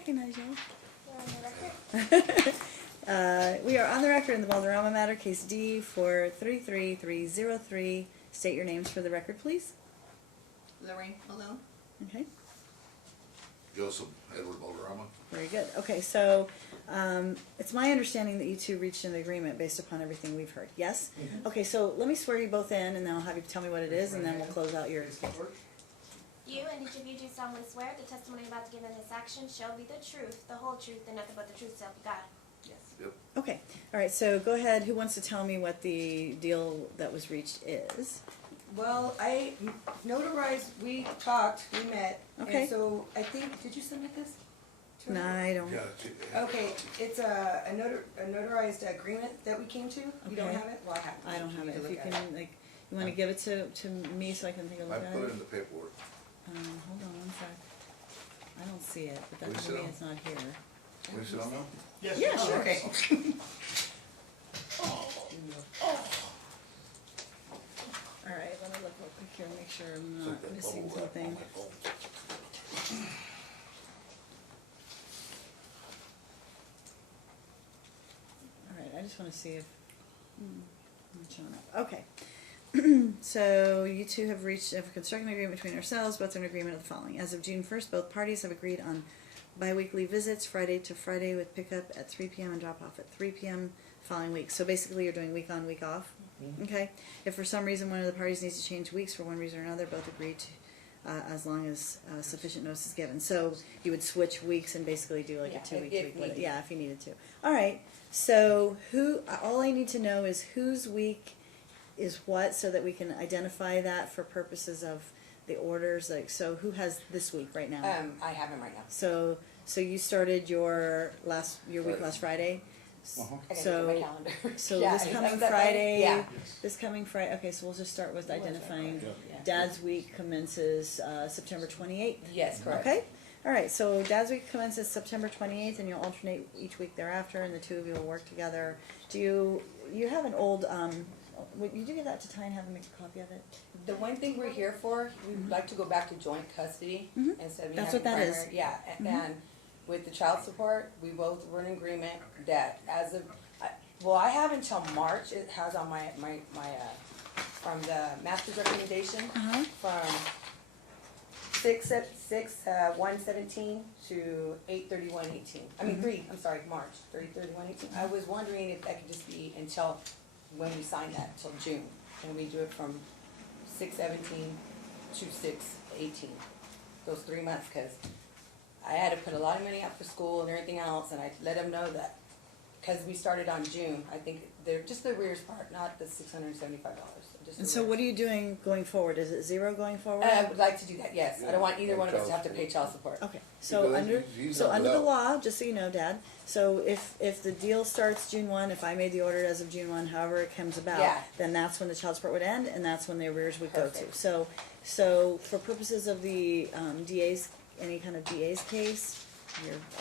recognize you. You're on the record. We are on the record in the Valderrama matter, case D for 33303. State your names for the record, please. Lorraine Malone. Okay, Joseph Edward Valderrama. very good. Okay, so it's my understanding that you two reached an agreement based upon everything we've heard. Yes? Okay, so let me swear you both in, and then I'll have you tell me what it is, and then we'll close out yours. You and each of you do solemnly swear the testimony you're about to give in this action shall be the truth, the whole truth, and nothing but the truth, so help you God. Yes. Yep. Okay, all right, so go ahead. Who wants to tell me what the deal that was reached is? Well, I notarized, we talked, we met. Okay. And so I think, did you submit this? to No, her? I don't. Yeah, Okay, it's a notarized agreement that we came to. You don't Okay. have it? Well, I have it. I don't have You it. can If you look can, at it. like, you want to give it to me so I can take a I look at put it it? in the paperwork. Hold on one sec. I don't see it, but that Will you doesn't sit mean down? it's not here. Will you sit down now? Yeah, Oh, sure. okay. All right, let me look real quick here and make sure I'm It's like not that missing bubble wrap on something. my phone. All right, I just want to see if it's showing up. Okay. So you two have reached a construction agreement between ourselves. Both are in agreement of the following. As of June 1st, both parties have agreed on bi-weekly visits, Friday to Friday, with pickup at 3 p.m. and drop off at 3 p.m. following week. So basically you're doing week on, week off. Okay? If for some reason one of the parties needs to change weeks for one reason or another, both agree to as long as sufficient notice is given. So you would switch weeks and basically do like Yeah, a 2-week if week. needed. Yeah, if you needed to. All right. So all I need to know is whose week is what, so that we can identify that for purposes of the orders. Like, so who has this week right now? I have him right now. So you started your week last Friday. Uh-huh. I gotta So look at my calendar. so Yeah, this coming is that right? Friday. Yeah. This coming Friday. Okay, so we'll just start with identifying. Yeah. Dad's week commences September 28th. Yes, correct. Okay. All right. So Dad's week commences September 28th, and you'll alternate each week thereafter, and the two of you will work together. Do you have an old? Did you give that to Ty and have him make a copy of it? The one thing we're here for, we'd like to go back to joint custody Mhm. instead of That's having what that is. primary. Yeah, Mhm. and with the child support, we both were in agreement that as of, I have until March, it has on my from the master's recommendation, Uh-huh. from 6/1/17 to 8/31/18. I mean, March 3/31/18. I was wondering if that could just be until, when we sign that, till June. And we do it from 6/17 to 6/18. Those 3 months, because I had to put a lot of money up for school and everything else, and I let them know that, because we started on June, I think they're just the arrears part, not the $675. And so what are you doing going forward? Is it zero going forward? I would like to do that, yes. I don't want either Yeah, one of us to child have to pay child support. Okay, so Because under, he's so not under the allowed. law, just so you know, Dad, so if the deal starts June 1, if I made the order as of June 1, however it comes about, Yeah. then that's when the child support would end, and that's when the arrears would go to. Perfect. So for purposes of the DA's, any kind of DA's case,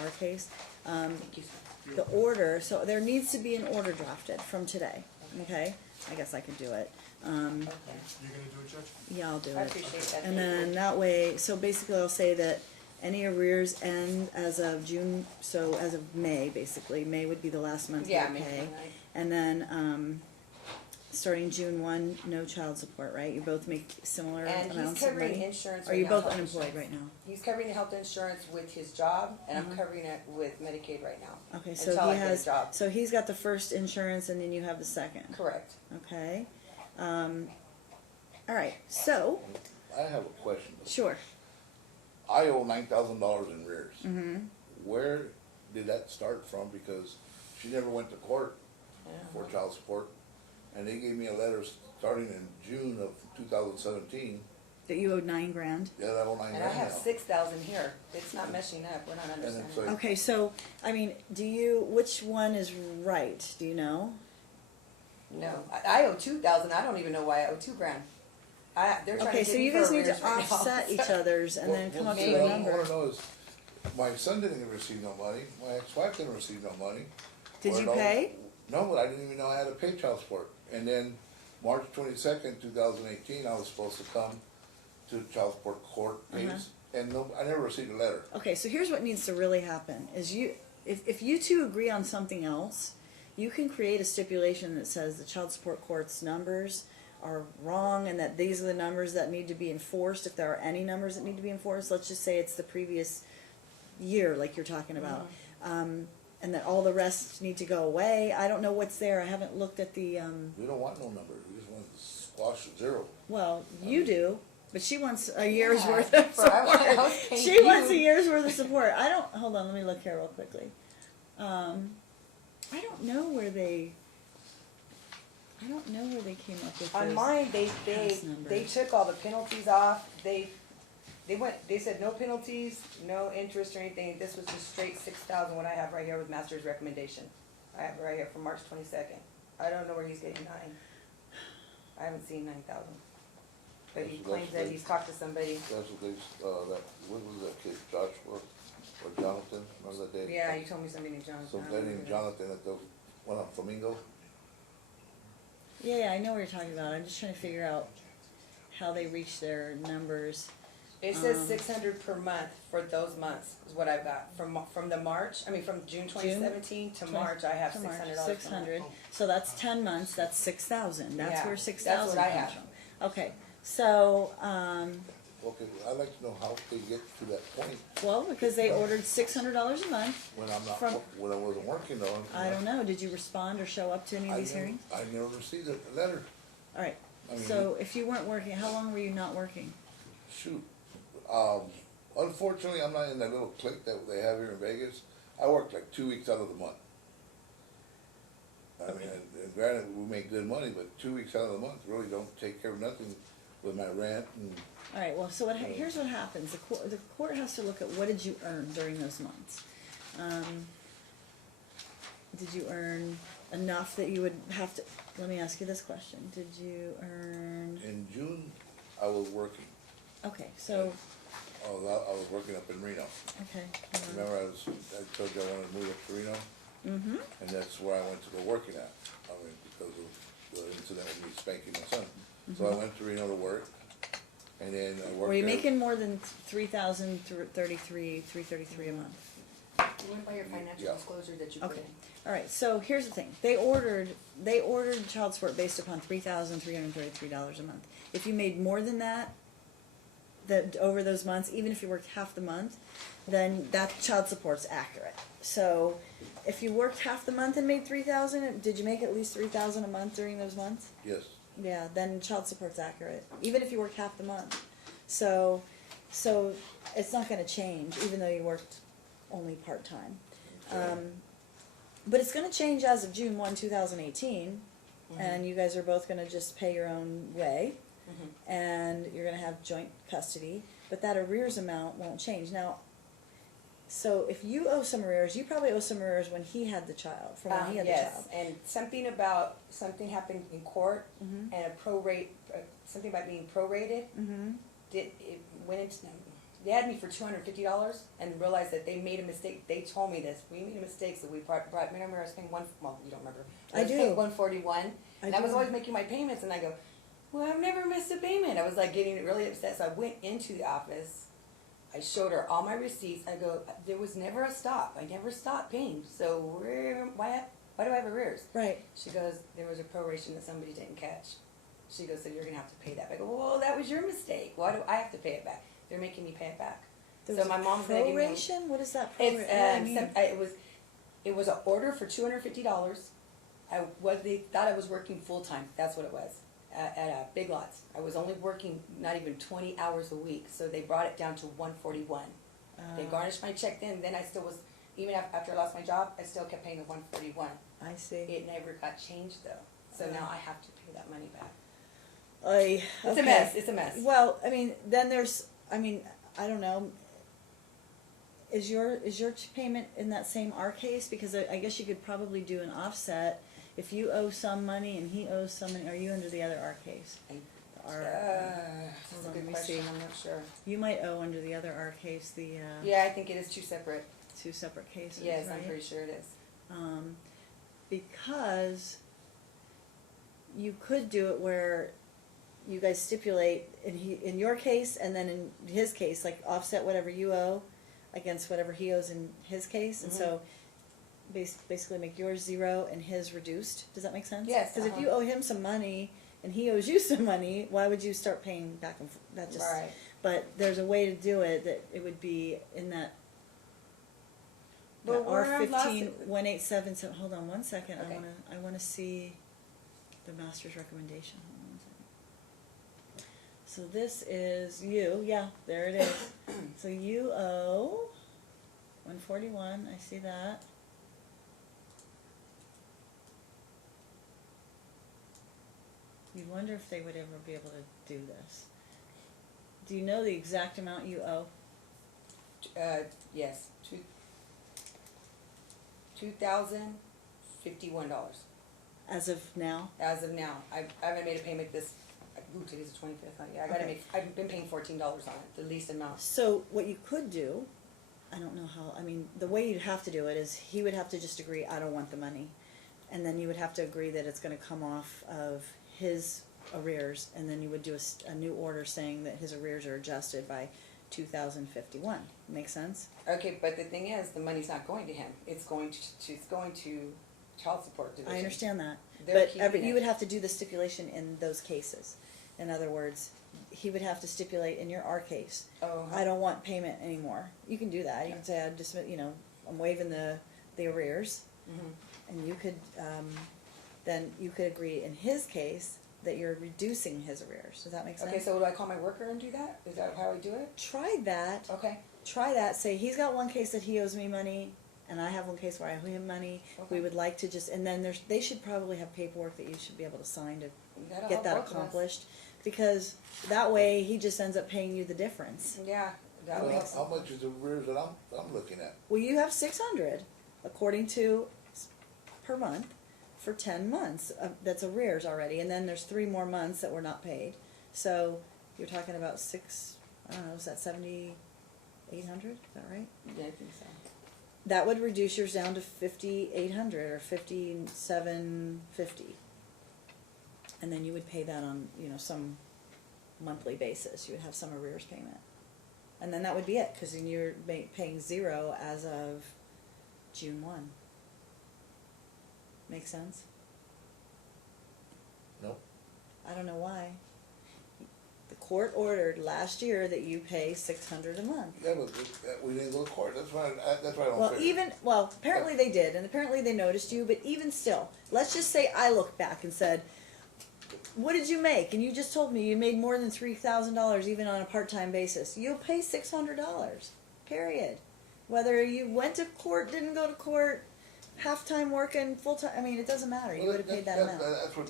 our case, Thank you, sir. the order, so there needs to be an order drafted from today, okay? I guess I could do it. Okay. You're gonna do it, Judge? Yeah, I'll do I it. appreciate that. And Thank you. then that way, so basically I'll say that any arrears end as of June, so as of May, basically. May would be the last month we Yeah, would May pay. 29th. And then, starting June 1, no child support, right? You both make similar And he's amounts of covering money? insurance Are right you now, both health unemployed insurance. right now? He's covering the health insurance with his job, and Mhm. I'm covering it with Medicaid right now. Okay, so Until he I get a has, job. so he's got the first insurance and then you have the second, Correct. okay? All right, so, I have a question. sure. I owe $9,000 in arrears. Mm-hmm. Where did that start from? Because she never went to court Yeah. for child support, and they gave me a letter starting in June of 2017. That you owed $9,000. Yeah, I owe $9,000 And I have now. 6,000 here. It's not meshing up. We're not And understanding. it's like, Okay, so, I mean, which one is right? Do you know? No, I owe 2,000. I don't even know why I owe $2,000. They're trying Okay, to so get me you for guys need arrears to right now. offset each other's and then come up maybe. with a What I number. wanna know is, my son didn't receive no money, my ex-wife didn't receive no money. Did Or you no- pay? No, but I didn't even know I had to pay child support. And then March 22nd, 2018, I was supposed to come to child support court case. And no, I never received a letter. Okay, so here's what needs to really happen, is if you two agree on something else, you can create a stipulation that says the child support court's numbers are wrong and that these are the numbers that need to be enforced, if there are any numbers that need to be enforced. Let's just say it's the previous year, like you're talking about. And that all the rest need to go away. I don't know what's there. I haven't looked at the, We don't want no number, we just want to squash zero. well, you do, but she wants a year's Yeah, worth of for- I was support. paying She wants a you. year's worth of support. I don't, hold on, let me look here real quickly. I don't know where they came up with On those. mine, they house numbers. they took all the penalties off. They said no penalties, no interest or anything. This was just straight 6,000. What I have right here with master's recommendation. I have it right here from March 22nd. I don't know where he's getting 9. I haven't seen 9,000. But he That's claims that good. he's talked to somebody. That's what they, what was that kid, Joshua or Jonathan, remember that day? Yeah, you told me somebody named Jonathan. Some I guy don't named remember. Jonathan at the one on Flamingo. Yeah, I know what you're talking about. I'm just trying to figure out how they reach their numbers. It says 600 per month for those months is what I've got from June 2017 to March. I have $600. 600. So that's 10 months. That's 6,000. That's Yeah, where that's 6,000 what I comes have. from. Okay, so Okay, I'd like to know how they get to that point well, because they ordered $600 a month. when I'm not, From- when I wasn't working though. I don't know. Did you respond or show up to any of these hearings? I never received a letter. All right. I mean, So if you weren't working, how long were you not working? shoot. Unfortunately, I'm not in that little clique that they have here in Vegas. I work like 2 weeks out of the month. I mean, and granted, we make good money, but 2 weeks out of the month really don't take care of nothing with my rent and, All right. Well, so here's what happens. The court has to look at what did you earn during those months. Did you earn enough that you would have to? Let me ask you this question: did you earn? in June, I was working. Okay, so I was working up in Reno. okay. Remember, I told you I wanted to move up to Reno? Mm-hmm. And that's where I went to go working at. I mean, because of the incident with me spanking my son. So I went to Reno to work, and then I worked Were you there. making more than $3,033 a month? What about your financial Yeah. disclosure that you put Okay. in? All right. So here's the thing: they ordered child support based upon $3,333 a month. If you made more than that over those months, even if you worked half the month, then that child support's accurate. So if you worked half the month and made $3,000, did you make at least $3,000 a month during those months? Yes. Yeah, then child support's accurate, even if you worked half the month. So it's not going to change, even though you worked only part-time. But it's going to change as of June 1, 2018, and you guys are both going to just pay your own way, and you're going to have joint custody, but that arrears amount won't change. Now, so if you owe some arrears, you probably owe some arrears when he had the child, from when he had the Yes, child. and something happened in court, and a something about being prorated. It went into, they had me for $250 and realized that they made a mistake. They told me this. We made a mistake, so we remember I was paying you don't remember. I was do. paying $141, and I was do. always making my payments, and I go, well, I've never missed a payment. I was like getting really upset, so I went into the office. I showed her all my receipts. I go, there was never a stop. I never stopped paying. So why do I have arrears? Right. She goes, there was a proration that somebody didn't catch. She goes, so you're gonna have to pay that back. I go, well, that was your mistake. Why do I have to pay it back? They're making me pay it back. There So was my a mom's begging me. proration? What is that It's proration? it was an order for $250. They thought I was working full time. That's what it was at Big Lots. I was only working not even 20 hours a week, so they brought it down to $141. They garnished my check then. Then I still was, even after I lost my job, I still kept paying the $141. I see. It never got changed though, so now I have to pay that money back. It's It's a mess. It's a mess. Well, I mean, then there's, I don't know. Is your payment in that same R case? Because I guess you could probably do an offset. If you owe some money and he owes some money, are you under the other R case? That's Hold a on, good let me question. see. I'm not sure. You might owe under the other R case the Yeah, I think it is two separate. two separate cases. Yes, right? I'm pretty sure it is. Because you could do it where you guys stipulate in your case, and then in his case, like offset whatever you owe against whatever he owes in his case, and so basically make yours 0 and his reduced. Does that make sense? Yes, Because if you owe him some money and he owes you some money, why would you start paying back and forth? That just. Right. But there's a way to do it that it would be in that. But we're R not 15-187. So hold on one second. Okay. I wanna see the master's recommendation. Hold on one second. So this is you. Yeah, there it is. So you owe 141. I see that. You wonder if they would ever be able to do this. Do you know the exact amount you owe? Yes, $2,051 As of now? as of now. I haven't made a payment this. Today's the 25th. Yeah, I gotta Okay. make. I've been paying $14 on it, the least amount. So what you could do, I don't know how, I mean, the way you'd have to do it is he would have to just agree, I don't want the money. And then you would have to agree that it's gonna come off of his arrears, and then you would do a new order saying that his arrears are adjusted by 2051. Make sense? Okay, but the thing is, the money's not going to him. It's going to child support division. I understand that. They're But keeping you it. would have to do the stipulation in those cases. In other words, he would have to stipulate in your R case, Oh, I don't want payment anymore. You can do that. You can say, I just, I'm waiving the arrears. Mhm. And you could, then you could agree in his case that you're reducing his arrears. Does that make sense? Okay, so do I call my worker and do that? Is that how I do it? Try that. Okay. Try that. Say, he's got one case that he owes me money, and I have one case where I owe him money. Okay. We would like to just, and then they should probably have paperwork that you should be able to sign to That'll get help that both of us. accomplished. Because that way, he just ends up paying you the difference. Yeah, that So makes. how much is the arrears that I'm looking at? Well, you have 600, according to, per month, for 10 months. That's arrears already, and then there's 3 more months that were not paid. So you're talking about I don't know, is that 7,800? Is that right? Yeah, I think so. That would reduce yours down to 5,800 or 5,750. And then you would pay that on, some monthly basis. You would have some arrears payment. And then that would be it, because then you're paying 0 as of June 1. Make sense? No? I don't know why. The court ordered last year that you pay $600 a month. Yeah, but we didn't go to court. That's why I don't Well, figure. apparently they did, and apparently they noticed you, but even still, let's just say I looked back and said, what did you make? And you just told me you made more than $3,000 even on a part-time basis. You'll pay $600, period. Whether you went to court, didn't go to court, half-time working, full-time, it doesn't matter. You would have paid that amount.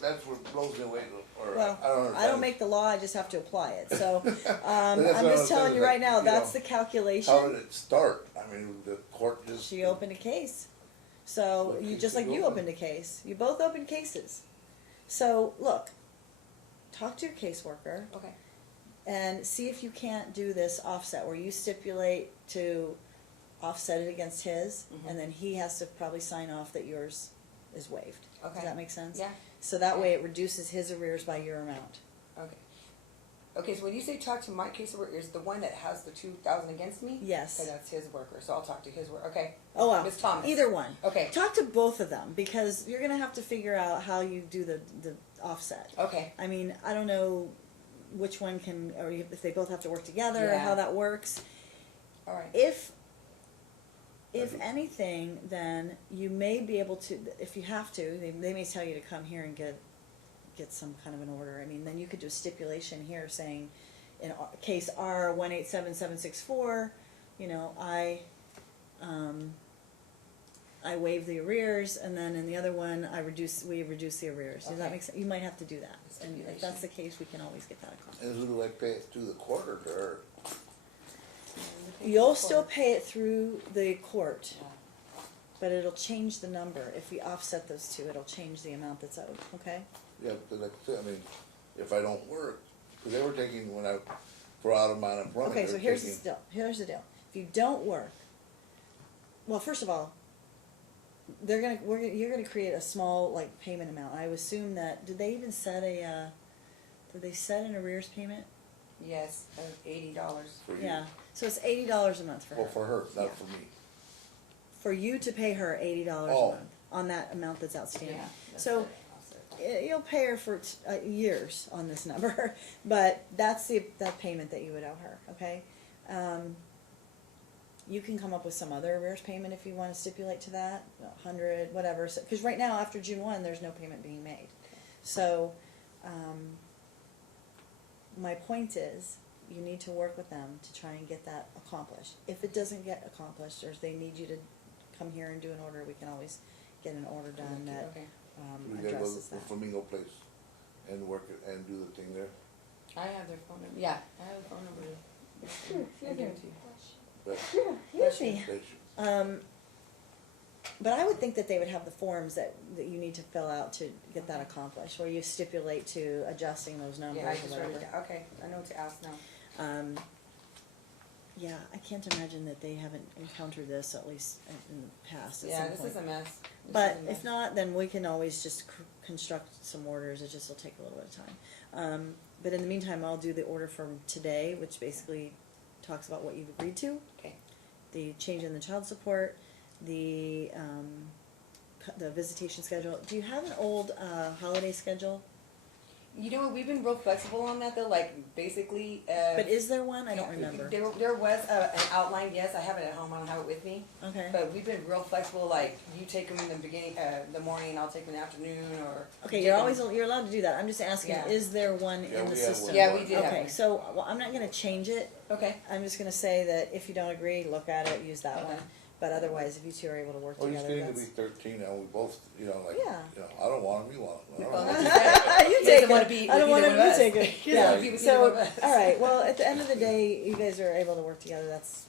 That's what blows me away. Or Well, I don't understand. I don't make the law, I just have to apply it. So, that's I'm what I just was telling saying, you right like, now, you that's know, the calculation. How did it start? I mean, the court just. She opened a case. So, What you case just did like you you open? opened a case. You both opened cases. So, look, talk to your caseworker Okay. and see if you can't do this offset where you stipulate to offset it against his, Mhm. and then he has to probably sign off that yours is waived. Okay. Does that make sense? Yeah. So that way it reduces his arrears by your amount. Okay. Okay, so when you say talk to my caseworker, is the one that has the 2,000 against me? Yes. Okay, that's his worker, so I'll talk to his worker. Okay. Oh, well, Ms. Thomas. either one. Okay. Talk to both of them, because you're going to have to figure out how you do the offset. Okay. I mean, I don't know which one can, or if they both have to work together, or Yeah. how that works. All right. If anything, then you may be able to, if you have to, they may tell you to come here and get some kind of an order. I mean, then you could do a stipulation here saying, in case R 187764, I waive the arrears, and then in the other one, we reduce the arrears. Does that Okay. make sense? You might have to do that. And if Stipulation. that's the case, we can always get that accomplished. And who do I pay it to, the court or to her? You'll still pay it through the court, Yeah. but it'll change the number. If we offset those two, it'll change the amount that's owed, okay? Yeah, because like I said, I mean, if I don't work, because they were taking for out of unemployment. Okay, they so were here's the taking- deal. Here's the deal. If you don't work, well, first of all, you're gonna create a small payment amount. I would assume that, did they even set Did they set an arrears payment? Yes, of $80. For you. Yeah, so it's $80 a month for her. Well, for her, Yeah. not for me. For you to pay her $80 Oh. a month on that amount that's outstanding. Yeah. that's So, it. you'll pay her for years on this number, but that's that payment that you would owe her, okay? You can come up with some other arrears payment if you want to stipulate to that, 100, whatever, because right now, after June 1, there's no payment being made. So, my point is, you need to work with them to try and get that accomplished. If it doesn't get accomplished, or if they need you to come here and do an order, we can always get an order done that Okay. We gotta go addresses to the that. Flamingo place and work it and do the thing there. I have their phone number. Yeah, I have the phone number. I'll give it to you. But Usually, they- but I would think that they would have the forms that you need to fill out to get that accomplished, where you stipulate to adjusting those numbers Yeah, I or just wrote whatever. it down. Okay, I know what to ask now. Yeah, I can't imagine that they haven't encountered this, at least in the past at Yeah, some this point. is a mess. This But is a mess. if not, then we can always just construct some orders, it just will take a little bit of time. But in the meantime, I'll do the order from today, which basically talks about what you've agreed to. Okay. The change in the child support, the visitation schedule. Do you have an old holiday schedule? You know what, we've been real flexible on that though, like basically, But is there one? I don't remember. There was an outline, yes, I have it at home, I don't have it with me. Okay. But we've been real flexible, like you take them in the beginning, the morning, I'll take them in the afternoon, or. Okay, you you're take always, 'em- you're allowed to do that. I'm just asking, Yeah. is there one Yeah, in the we have system? one. Yeah, we did have Okay, one. so, well, I'm not gonna change it. Okay, I'm just gonna say that if you don't agree, look at it, use that Okay. one. But otherwise, if you two are able to work Well, he's together, getting to be that's. 13 now, we both, like, Yeah. I don't want him, you want him. I don't Well, know. that's You He take doesn't wanna it. be I don't with want either him, one you of take us. it. He doesn't wanna be Yeah, with so, either one of us. alright, well, at the end of the day, you guys are able to work together, that's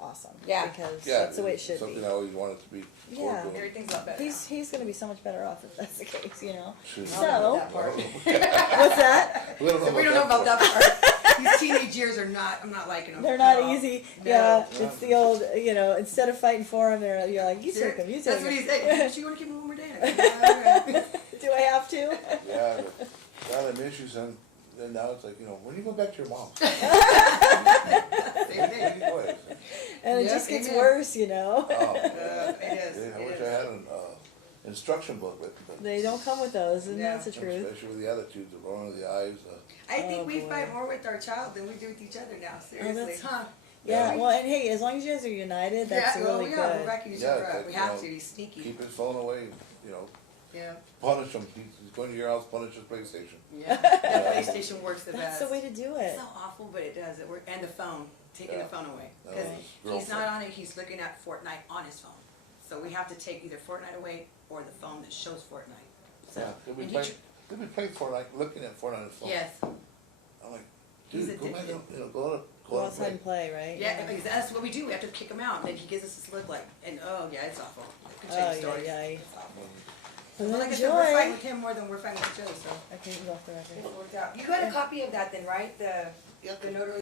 awesome. Yeah. Because Yeah, that's the way it should something be. I always wanted to be. Yeah. forward to. everything's a lot better. He's gonna be so much better off if that's the case, you know? Shoot. I don't know So- that part. What's that? We don't know So we don't know about part. that part. These teenage years are not, I'm not liking them. They're not at all. easy. No. Yeah, it's the old, instead of fighting for them, you're like, you take them, you take That's them. what he said. Do you want to keep them one more day? And I go, "All right." Do I have to? Yeah, but I miss you, son. And now it's like, when you go back to your mom? Same thing. Boy, And it Yeah, just gets amen. worse, oh, It is. I It wish is. I had an instruction book, but They don't come with those, and Yeah. that's the truth. especially with the attitudes, the rolling of the eyes. I think Oh, we boy. fight more with our child than we do with each other now. Seriously, that's- huh? Yeah, well, and hey, as long as you guys are united, that's yeah, well, really yeah, we're good. backing each Yeah, other up. but, We you have know, to. He's sneaky. Keep his phone away, Yeah. punish him. He's going to your house, punish his PlayStation. Yeah. The PlayStation works the That's best. the way to do it. It's so awful, but it does. It works. And the phone, taking Yeah. the phone away. That Because was his he's girlfriend. not on it. He's looking at Fortnite on his phone. So we have to take either Fortnite away or the phone that shows Fortnite. So Yeah, they'll be and playing, Fortnite, looking at Fortnite on his phone. yes. I'm like, He's dude, go back, addicted. Go out outside and play, right? Yeah, because that's what we do. We have to kick him out, and then he gives us this look like, and oh yeah, it's awful. I could Oh, tell you yeah, stories. yeah. It's awful. Well, Well, like I said, we're fighting enjoy. with him more than we're fighting with each other. So Okay, you go off the record. it worked out. You got a copy of that then, right? The notary.